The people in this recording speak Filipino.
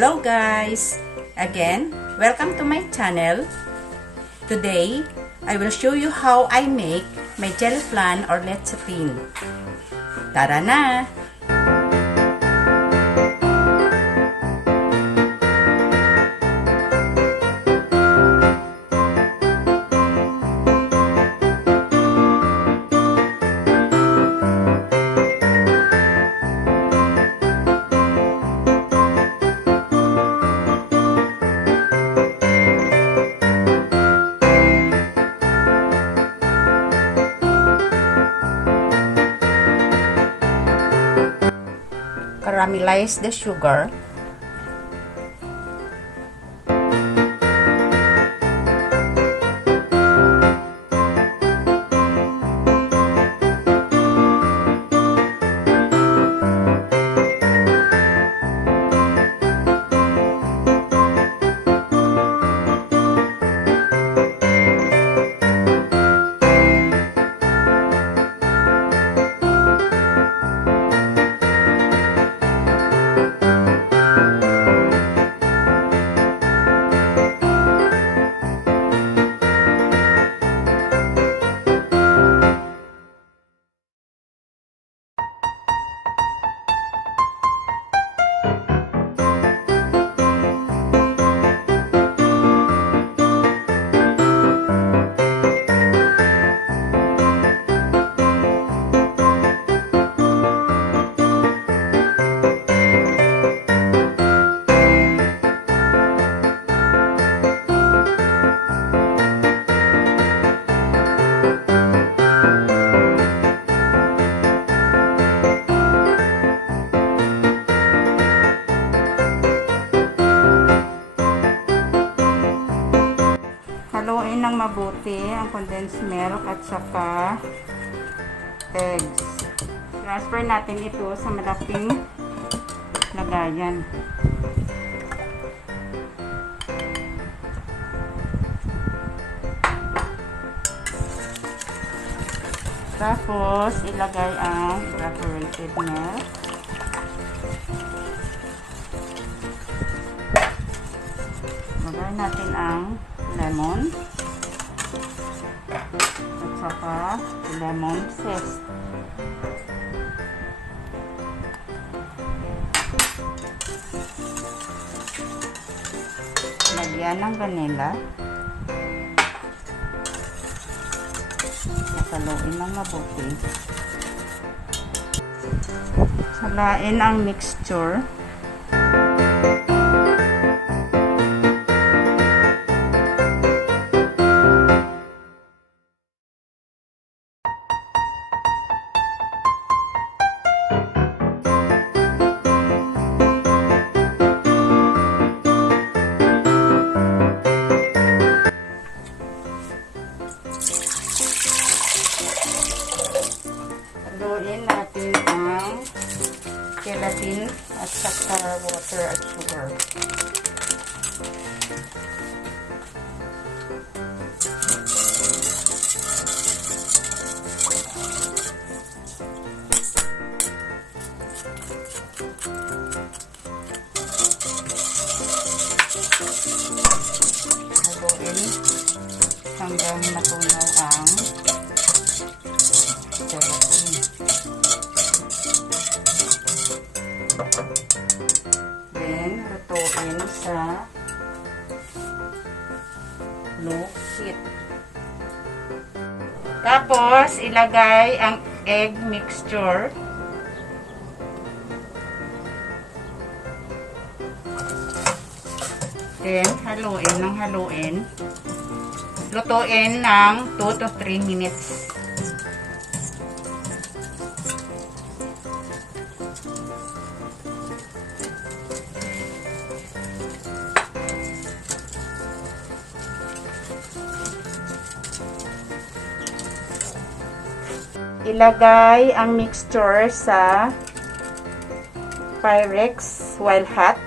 Hello guys! Again, welcome to my channel. Today, I will show you how I make my jelly flan or lechetin. Tara na! Caramelize the sugar. Haluin ng mabuti ang condensed milk at saka eggs. Transfer natin ito sa malaking lagayan. Tapos, ilagay ang evaporated milk. Ilagay natin ang lemon at saka lemon zest. Lagyan ng vanilla. Haluin ng mabuti. Salain ang mixture. Haluin natin ang gelatin at saka water at sugar. Haluin hanggang matunaw ang gelatin. Then, lutuin sa low heat. Tapos, ilagay ang egg mixture. Then, haluin ng haluin. Lutuin ng 2 to 3 minutes. Ilagay ang mixture sa Pyrex while hot.